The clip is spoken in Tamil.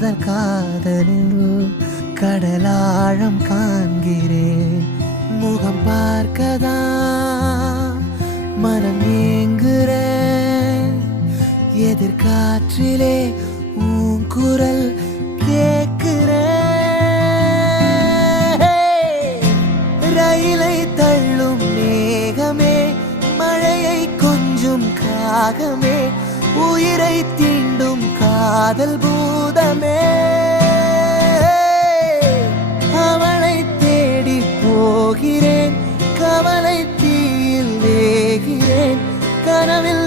காதல் காதலில் கடலாழம் காண்கிறேன். முகம் பார்க்கதா மனம் ஏங்குறேன். எதிர்காற்றிலே உன் குரல் கேட்கிறேன். ரயிலை தள்ளும் மேகமே, மழையை கொஞ்சும் காகமே, உயிரை தீண்டும் காதல் பூதமே. அவளை தேடி போகிறேன், கவலை தீயில் வேகிறேன். கனவில்